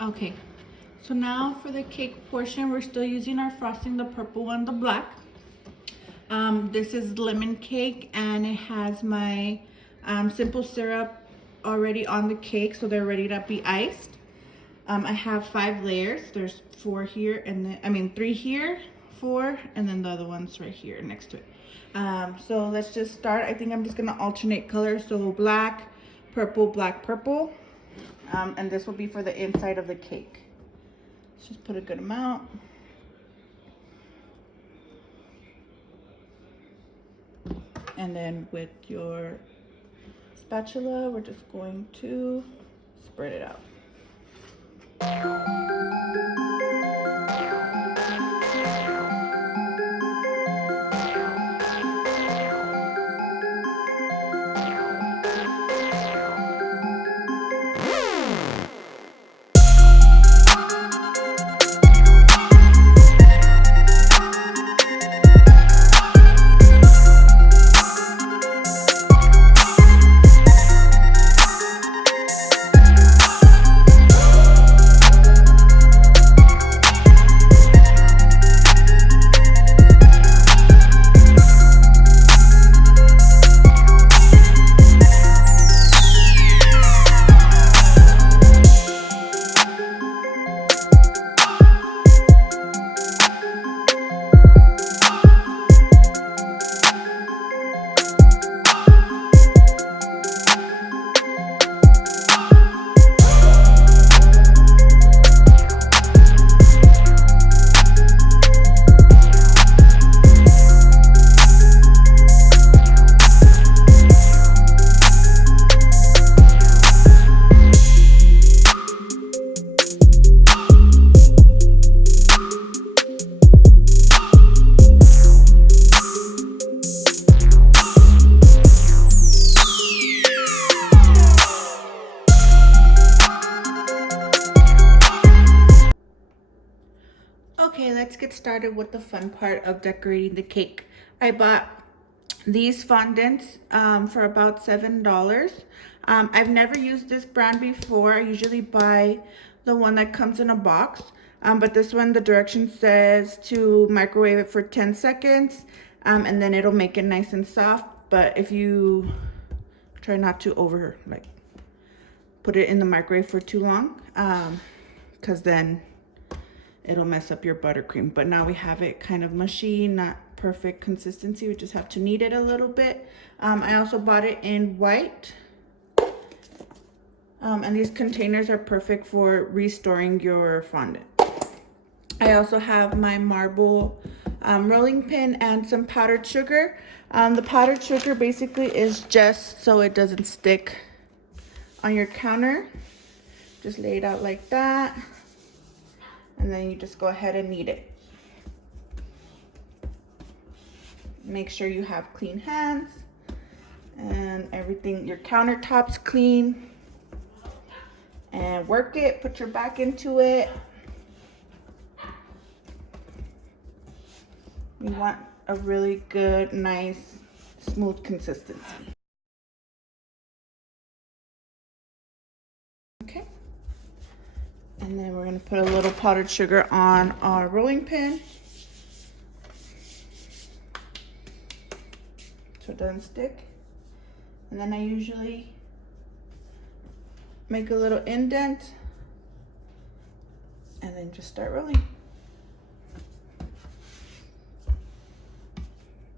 Okay, so now for the cake portion, we're still using our frosting, the purple one, the black. This is lemon cake, and it has my simple syrup already on the cake, so they're ready to be iced. I have 5 layers. There's 4 here, and then, I mean 3 here, 4, and then the other one's right here next to it. So let's just start. I think I'm just gonna alternate colors, so black, purple, black, purple. And this will be for the inside of the cake. Let's just put a good amount. And then with your spatula, we're just going to spread it out. Okay, let's get started with the fun part of decorating the cake. I bought these fondants for about $7. I've never used this brand before. I usually buy the one that comes in a box. But this one, the direction says to microwave it for 10 seconds and then it'll make it nice and soft. But if you try not to put it in the microwave for too long, because then it'll mess up your buttercream. But now we have it kind of mushy, not perfect consistency. We just have to knead it a little bit. I also bought it in white. And these containers are perfect for restoring your fondant. I also have my marble rolling pin and some powdered sugar. The powdered sugar basically is just so it doesn't stick on your counter. Just lay it out like that. And then you just go ahead and knead it. Make sure you have clean hands and everything, your countertop's clean. And work it, put your back into it. You want a really good, nice, smooth consistency. Okay. And then we're gonna put a little powdered sugar on our rolling pin so it doesn't stick. And then I usually make a little indent and then just start rolling.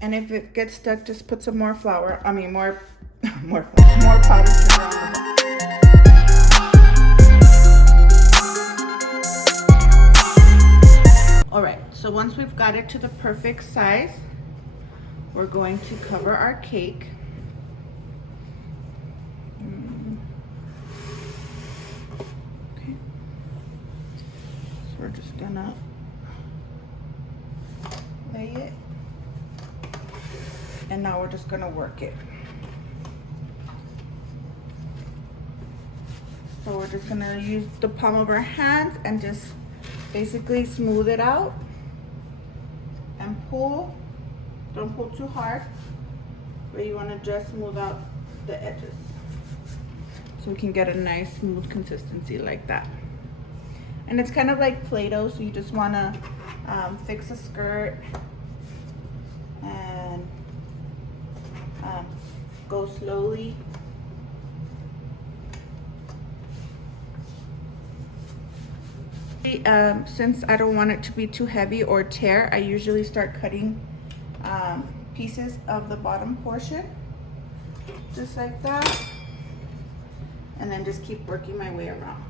And if it gets stuck, just put some more flour. I mean, more powdered sugar on the bottom. All right, so once we've got it to the perfect size, we're going to cover our cake. Okay, so we're just gonna lay it. And now we're just gonna work it. So we're just gonna use the palm of our hands and just basically smooth it out and pull. Don't pull too hard, but you wanna just smooth out the edges so we can get a nice smooth consistency like that. And it's kind of like Play-Doh, so you just want to fix a skirt and go slowly. Since I don't want it to be too heavy or tear, I usually start cutting pieces of the bottom portion, just like that, and then just keep working my way around.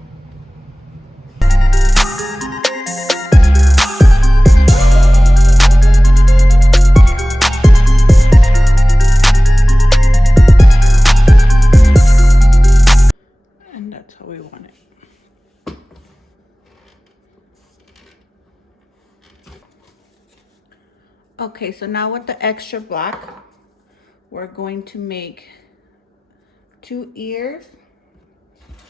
And that's how we want it. Okay, so now with the extra black, we're going to make 2 ears,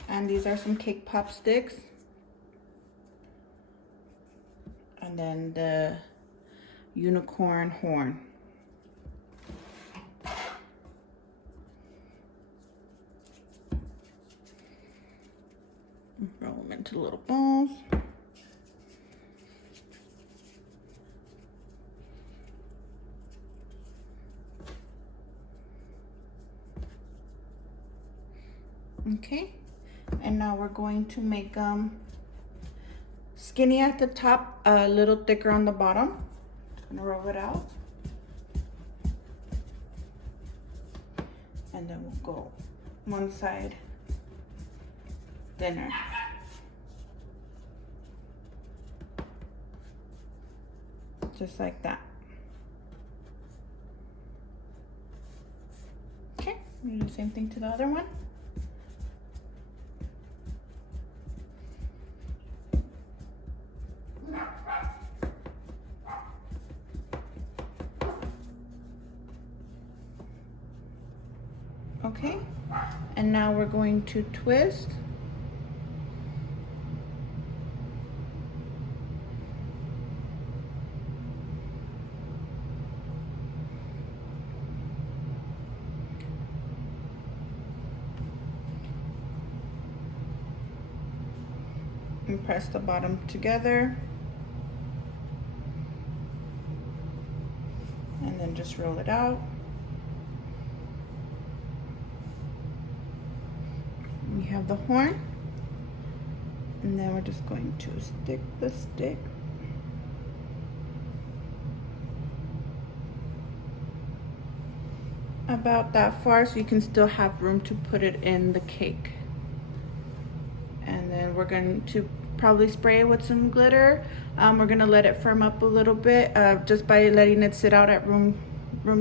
and these are some cake pop sticks, and then the unicorn horn. Roll them into little balls. Okay, and now we're going to make them skinny at the top, a little thicker on the bottom. Just gonna roll it out, and then we'll go one side thinner. Just like that. Okay, we do the same thing to the other one. Okay, and now we're going to twist. And press the bottom together. And then just roll it out. We have the horn, and then we're just going to stick the stick about that far so you can still have room to put it in the cake. And then we're going to probably spray it with some glitter. We're gonna let it firm up a little bit. Just by letting it sit out at room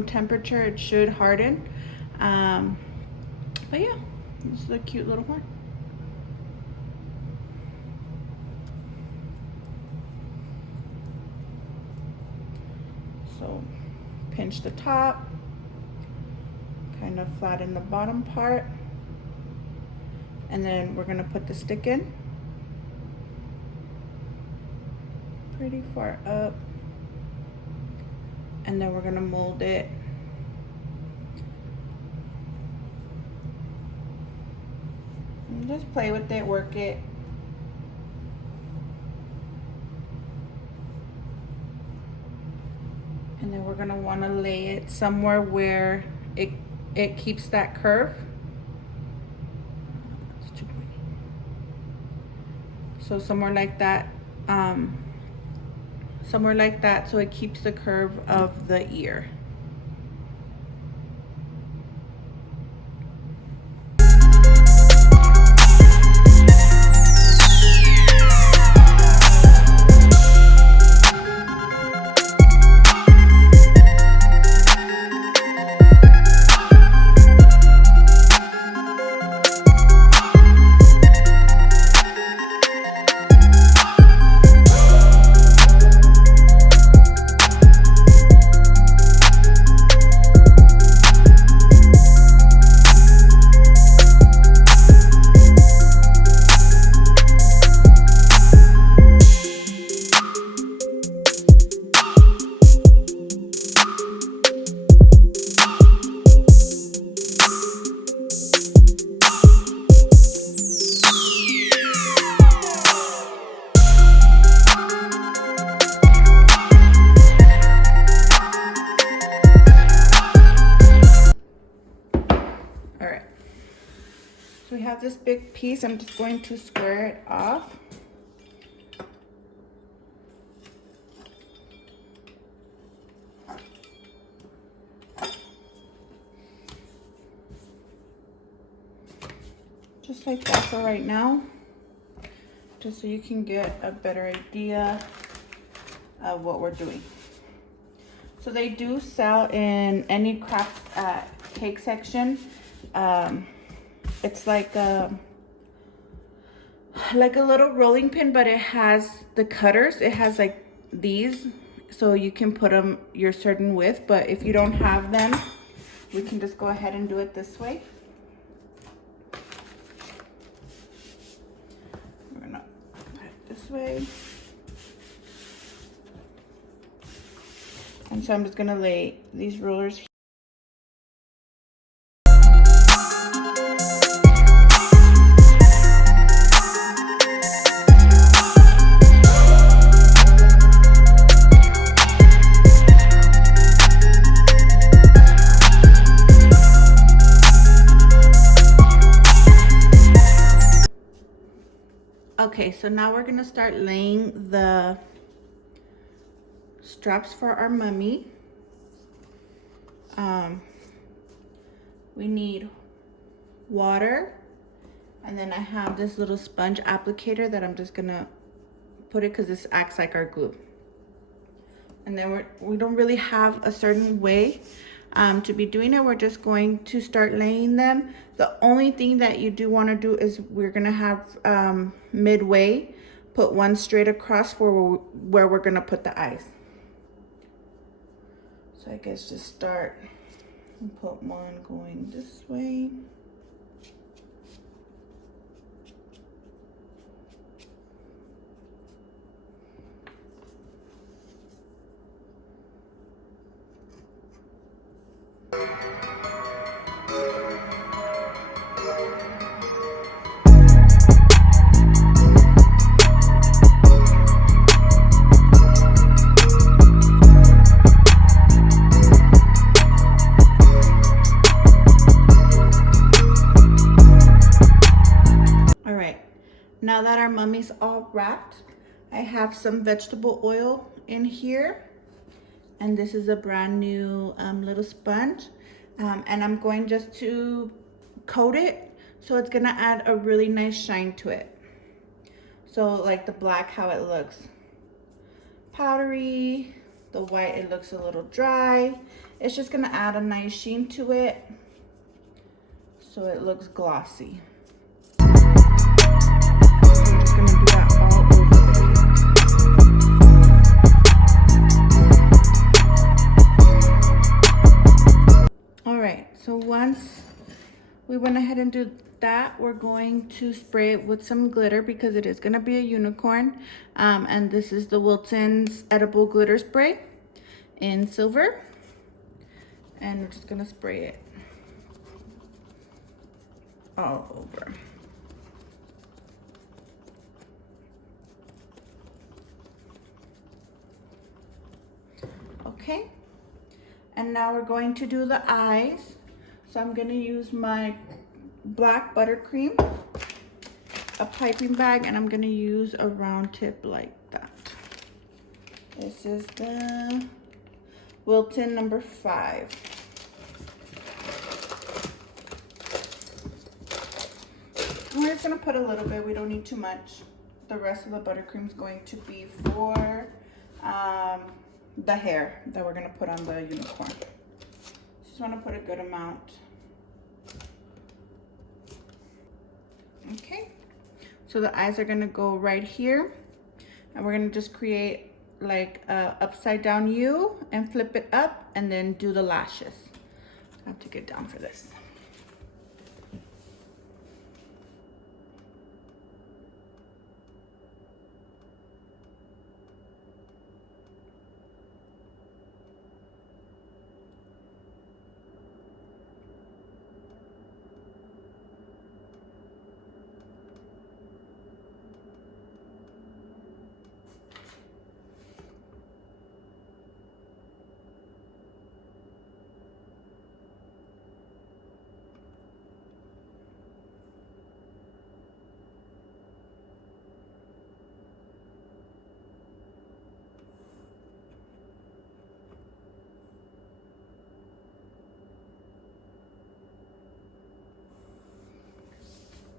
temperature, it should harden. But yeah, this is a cute little horn. So pinch the top, kind of flatten the bottom part, and then we're gonna put the stick in pretty far up, and then we're gonna mold it. And just play with it, work it. And then we're gonna wanna lay it somewhere where it keeps that curve. It's too pointy. So somewhere like that, so it keeps the curve of the ear. big piece, I'm just going to square it off. Just like that for right now, just so you can get a better idea of what we're doing. So they do sell in any crafts cake section. It's like a little rolling pin, but it has the cutters. It has like these, so you can put them your certain width. But if you don't have them, we can just go ahead and do it this way. We're gonna put it this way. And so I'm just gonna lay these rulers here. Okay, so now we're gonna start laying the straps for our mummy. We need water, and then I have this little sponge applicator that I'm just gonna put it because this acts like our glue. And then we don't really have a certain way to be doing it. We're just going to start laying them. The only thing that you do want to do is we're gonna have midway put one straight across for where we're gonna put the eyes. So I guess just start and put one going this way. Now that our mummy's all wrapped, I have some vegetable oil in here. And this is a brand new little sponge. And I'm going just to coat it. So it's gonna add a really nice shine to it. So like the black, how it looks powdery. The white, it looks a little dry. It's just gonna add a nice sheen to it. So it looks glossy. Gonna do that all over the cake. All right, so once we went ahead and do that, we're going to spray it with some glitter because it is gonna be a unicorn. And this is the Wilton's Edible Glitter Spray in silver. And we're just gonna spray it all over. Okay, and now we're going to do the eyes. So I'm gonna use my black buttercream, a piping bag, and I'm gonna use a round tip like that. This is the Wilton number 5. We're just gonna put a little bit, we don't need too much. The rest of the buttercream is going to be for the hair that we're gonna put on the unicorn. Just wanna put a good amount. Okay, so the eyes are gonna go right here, and we're gonna just create like a upside down U and flip it up and then do the lashes. I have to get down for this.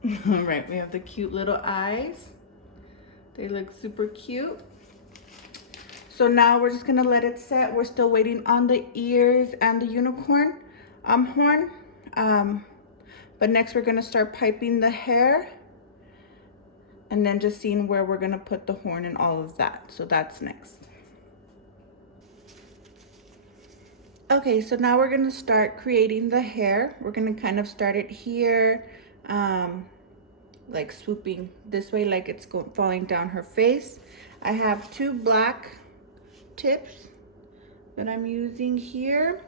All right, we have the cute little eyes. They look super cute. So now we're just gonna let it set. We're still waiting on the ears and the unicorn horn. But next we're gonna start piping the hair and then just seeing where we're gonna put the horn and all of that. So that's next. Okay, so now we're gonna start creating the hair. We're gonna kind of start it here, like swooping this way, like it's falling down her face. I have 2 black tips that I'm using here.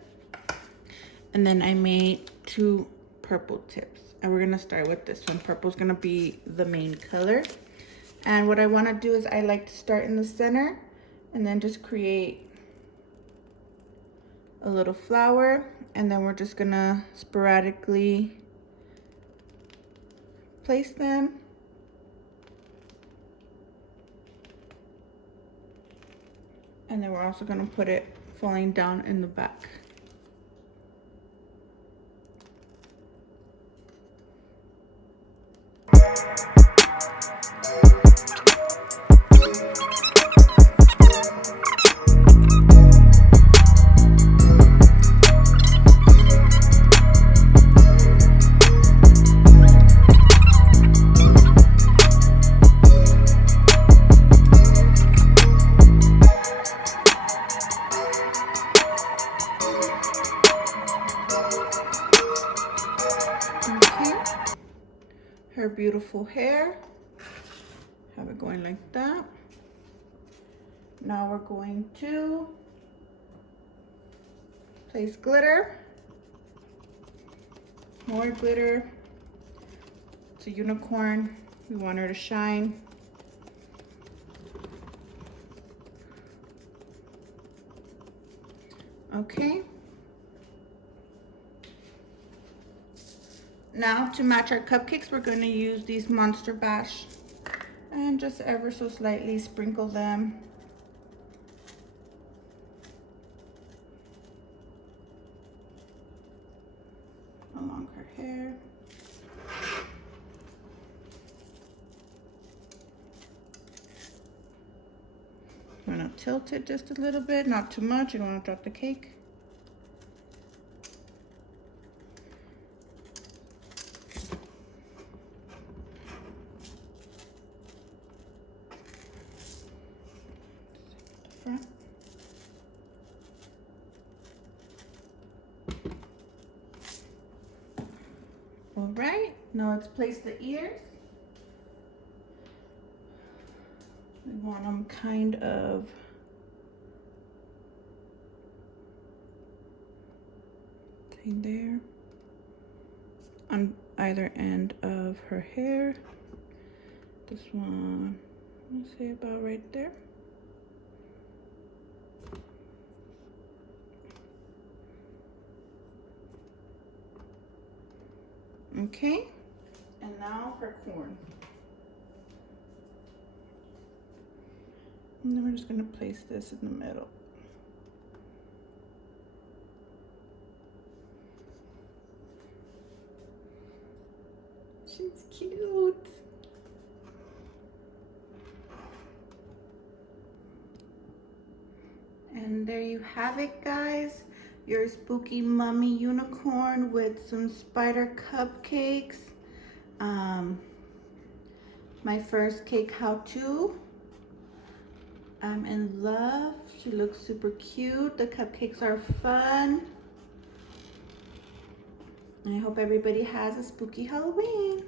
And then I made 2 purple tips. And we're gonna start with this one. Purple's gonna be the main color. And what I wanna do is I like to start in the center and then just create a little flower, and then we're just gonna sporadically place them. And then we're also gonna put it falling down in the back. Her beautiful hair, have it going like that. Now we're going to place glitter, more glitter. It's a unicorn, we want her to shine. Okay. Now to match our cupcakes, we're going to use these Monster Bash and just ever so slightly sprinkle them. Along her hair. I'm going to tilt it just a little bit, not too much, you don't want to drop the cake. Front. All right, now let's place the ears. We want them kind of there on either end of her hair. This one, let's say about right there. Okay, and now her corn. And then we're just gonna place this in the middle. She's cute. And there you have it, guys. Your spooky mummy unicorn with some spider cupcakes. My first cake how-to. I'm in love. She looks super cute. The cupcakes are fun. And I hope everybody has a spooky Halloween.